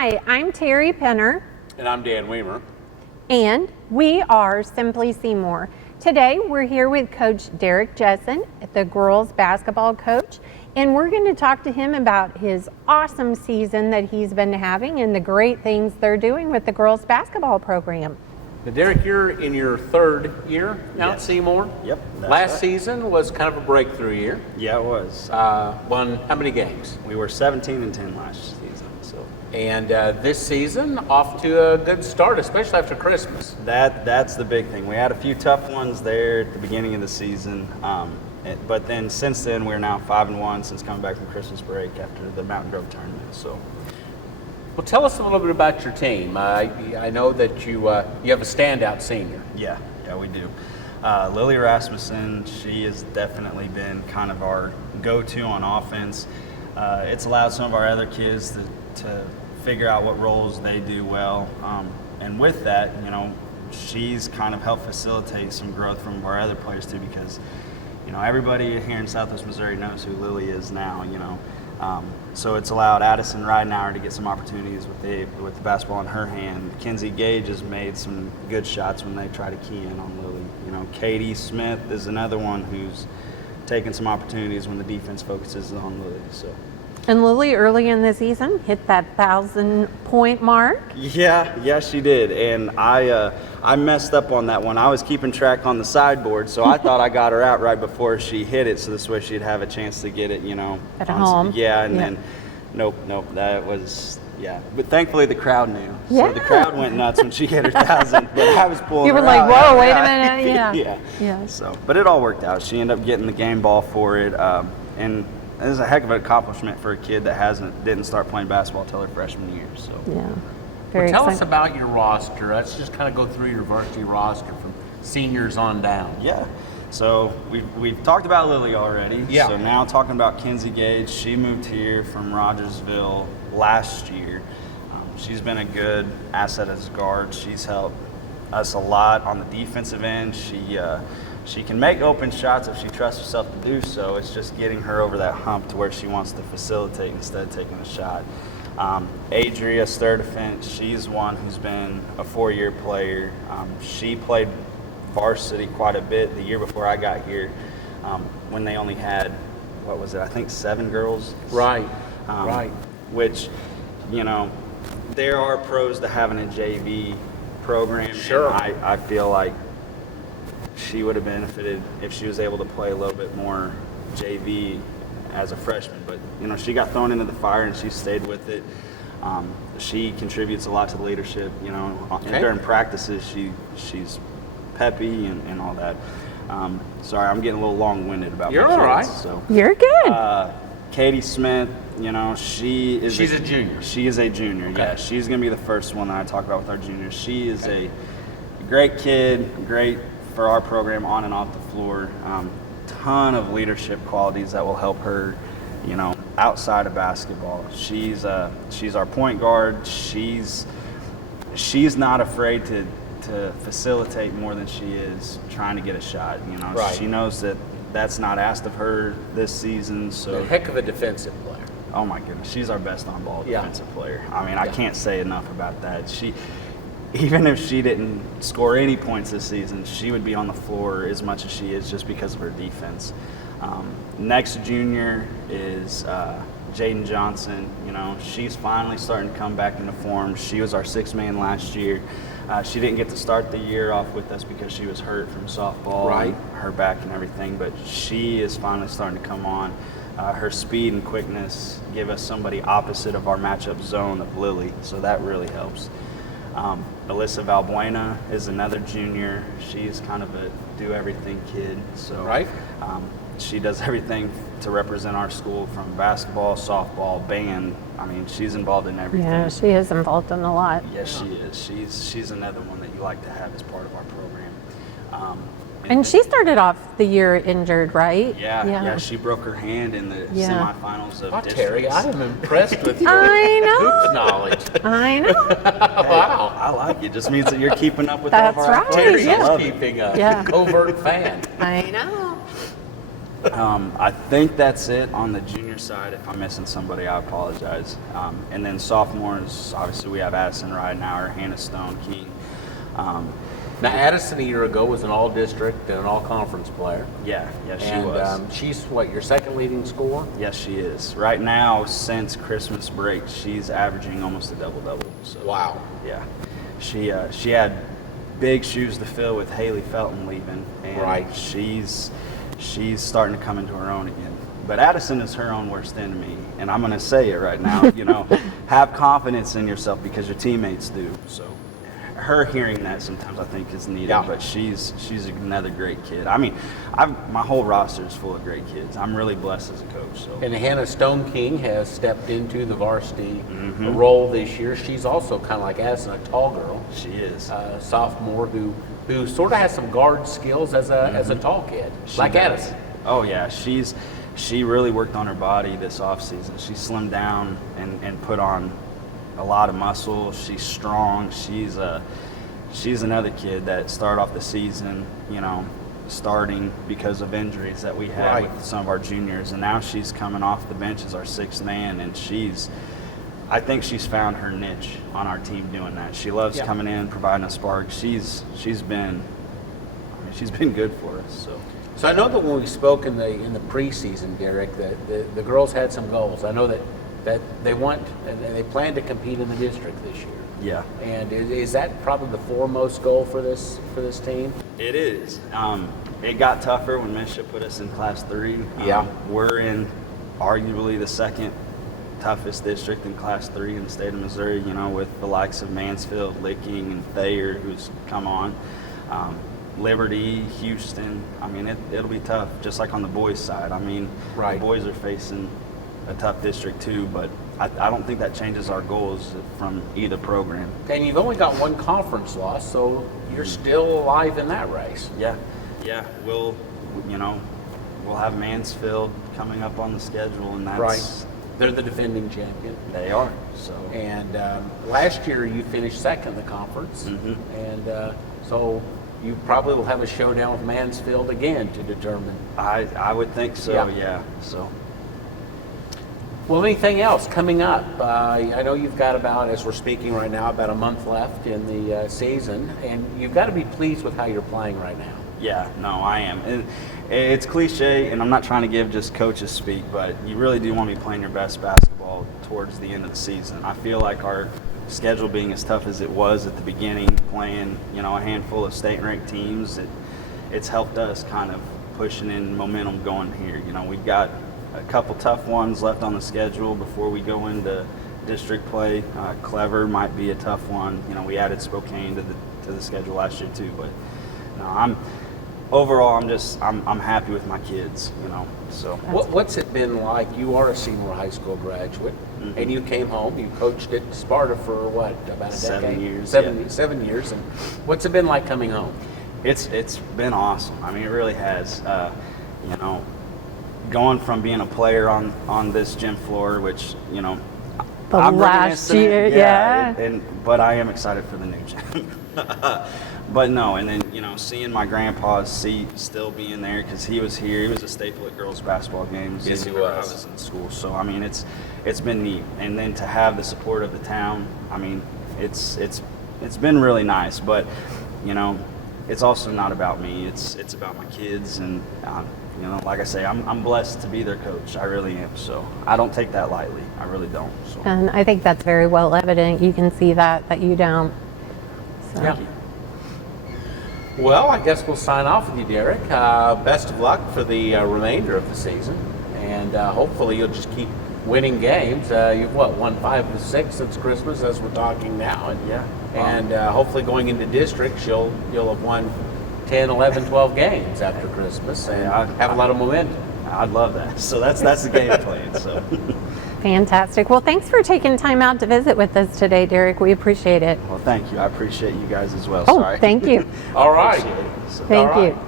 Hi, I'm Terry Penner. And I'm Dan Weimer. And we are Simply Seymour. Today we're here with Coach Derrick Jessen, the girls basketball coach, and we're going to talk to him about his awesome season that he's been having and the great things they're doing with the girls basketball program. Now, Derrick, you're in your third year now at Seymour. Yep. Last season was kind of a breakthrough year. Yeah, it was. Won how many games? We were 17-10 last season. And this season, off to a good start, especially after Christmas. That's the big thing. We had a few tough ones there at the beginning of the season, but then since then we're now 5-1 since coming back from Christmas break after the Mountain Grove tournament. So, well, tell us a little bit about your team. I know that you have a standout senior. Yeah, we do. Lily Rasmussen, she has definitely been kind of our go-to on offense. It's allowed some of our other kids to figure out what roles they do well. And with that, she's kind of helped facilitate some growth from our other players too, because, everybody here in Southwest Missouri knows who Lily is now, So it's allowed Addison Ridenauer to get some opportunities with the basketball in her hand. Kinsey Gage has made some good shots when they try to key in on Lily. Katie Smith is another one who's taking some opportunities when the defense focuses on Lily. So. And Lily, early in the season, hit that 1,000-point mark. Yeah, she did. And I messed up on that one. I was keeping track on the sideboard, so I thought I got her out right before she hit it, so this way she'd have a chance to get it, at home. Then, nope, that was, But thankfully the crowd knew. Yeah. So the crowd went nuts when she hit her 1,000, but I was pulling You were her like, out. whoa, wait a minute, Yeah. So, but it all worked out. She ended up getting the game ball for it, and it was a heck of an accomplishment for a kid that didn't start playing basketball till her freshman year. So Tell us about your roster. Let's just kind of go through your varsity roster from seniors on down. Yeah. So we've talked about Lily already. Yeah. So now talking about Kinsey Gage, she moved here from Rogersville last year. She's been a good asset as a guard. She's helped us a lot on the defensive end. She can make open shots if she trusts herself to do so. It's just getting her over that hump to where she wants to facilitate instead of taking a shot. Adria Sturdifant, she's one who's been a 4-year player. She played varsity quite a bit the year before I got here, when they only had, I think 7 girls. Right. Which, there are pros to having a JV program. Sure. And I feel like she would have benefited if she was able to play a little bit more JV as a freshman. But, she got thrown into the fire and she stayed with it. She contributes a lot to the leadership, during practices she's peppy and all that. Sorry, I'm getting a little long-winded about You're my all right. kids, so. You're good. Katie Smith, she's a junior. She is a junior, Okay. yeah. She's going to be the first one that I talk about with our juniors. She is a great kid, great for our program on and off the floor. Ton of leadership qualities that will help her, outside of basketball. She's our point guard. She's not afraid to facilitate more than she is trying to get a shot. Right. She knows that that's not asked of her this season. So A heck of a defensive player. Oh my goodness, she's our best on-ball Yeah. defensive player. I mean, I can't say enough about that. Even if she didn't score any points this season, she would be on the floor as much as she is just because of her defense. Next junior is Jaden Johnson. She's finally starting to come back into form. She was our 6th man last year. She didn't get to start the year off with us because she was hurt from softball, Right. her back and everything, but she is finally starting to come on. Her speed and quickness give us somebody opposite of our matchup zone of Lily, so that really helps. Alyssa Valbuena is another junior. She's kind of a do-everything kid. So Right. She does everything to represent our school, from basketball, softball, band. I mean, she's involved in everything. Yeah, she is involved in a lot. Yes, she is. She's another one that you like to have as part of our program. And she started off the year injured, right? Yeah, she broke her hand in the semifinals of districts. Terry, I am impressed with your I know. hoops knowledge. I know. Wow. I like it. Just means that you're keeping up with That's all of our right. Terry's Yeah. keeping a Yeah. covert fan. I know. I think that's it on the junior side. If I'm missing somebody, I apologize. And then sophomores, obviously we have Addison Ridenauer, Hannah Stone King. Now, Addison a year ago was an all-district and an all-conference player. Yeah, she was. She's, what, your second leading scorer? Yes, she is. Right now, since Christmas break, she's averaging almost a double-double. So, Wow. Yeah. She had big shoes to fill with Haley Felton leaving, and Right. she's starting to come into her own again. But Addison is her own worst enemy, and I'm going to say it right now. Have confidence in yourself because your teammates do. So, her hearing that sometimes I think is needed. Yeah. But she's another great kid. I mean, my whole roster is full of great kids. I'm really blessed as a coach. So. And Hannah Stone King has stepped into the varsity role this year. She's also kind of like Addison, a tall girl. She is. Sophomore who sort of has some guard skills as a tall kid, like does. Addison. Oh yeah, she really worked on her body this offseason. She slimmed down and put on a lot of muscle. She's strong. She's another kid that started off the season, starting because of injuries that we had Right. with some of our juniors, and now she's coming off the bench as our sixth man, and I think she's found her niche on our team doing that. She loves coming in, providing a spark. She's been good for us. So I know that when we spoke in the preseason, Derrick, that the girls had some goals. I know that they plan to compete in the district this year. Yeah. And is that probably the foremost goal for this team? It is. It got tougher when Misha put us in Class 3. Yeah. We're in arguably the second toughest district in Class 3 in the state of Missouri, with the likes of Mansfield, Licking, and Thayer, who's come on. Liberty, Houston. I mean, it'll be tough, just like on the boys' side. I mean, Right. The boys are facing a tough district too, but I don't think that changes our goals from either program. And you've only got one conference loss, so you're still alive in that race. Yeah. We'll have Mansfield coming up on the schedule, and that's Right. They're the defending champion. They are. So. And last year you finished second in the conference, and so you probably will have a showdown with Mansfield again to determine. I would think so. Yeah. So. Well, anything else coming up? I know you've got about, as we're speaking right now, about a month left in the season, and you've got to be pleased with how you're playing right now. Yeah, no, I am. And it's cliche, and I'm not trying to give just coaches speak, but you really do want to be playing your best basketball towards the end of the season. I feel like our schedule being as tough as it was at the beginning, playing, a handful of state-ranked teams, it's helped us kind of pushing in momentum going here. We've got a couple tough ones left on the schedule before we go into district play. Clever might be a tough one. We added Spokane to the schedule last year too, but no, I'm happy with my kids. So. What's it been like? You are a Seymour High School graduate, and you came home. You coached at Sparta for what, about a decade? 7 years. 7 years. And what's it been like coming home? It's been awesome. I mean, it really has. Going from being a player on this gym floor, which I'm last reminiscent, year, yeah. But I am excited for the new gym. But no, and then seeing my grandpa's seat still being there because he was here. He was a staple at girls basketball games. Yes, he whenever was. I was in school. So I mean, it's been neat. And then to have the support of the town, I mean, it's been really nice. But it's also not about me. It's about my kids, and like I say, I'm blessed to be their coach. I really am. So I don't take that lightly. I really don't. So. And I think that's very well evident. You can see that you don't. So. Yeah. Well, I guess we'll sign off with you, Derrick. Best of luck for the remainder of the season, and hopefully you'll just keep winning games. You've won 5 of the 6 since Christmas, as we're talking now, and hopefully going into districts, you'll have won 10, 11, 12 games after Christmas, and have a lot of momentum. I'd love that. So that's the game plan. So. Fantastic. Well, thanks for taking time out to visit with us today, Derrick. We appreciate it. Well, thank you. I appreciate you guys as well. Oh, Sorry. thank you. All right. Appreciate it. So. Thank All right. you.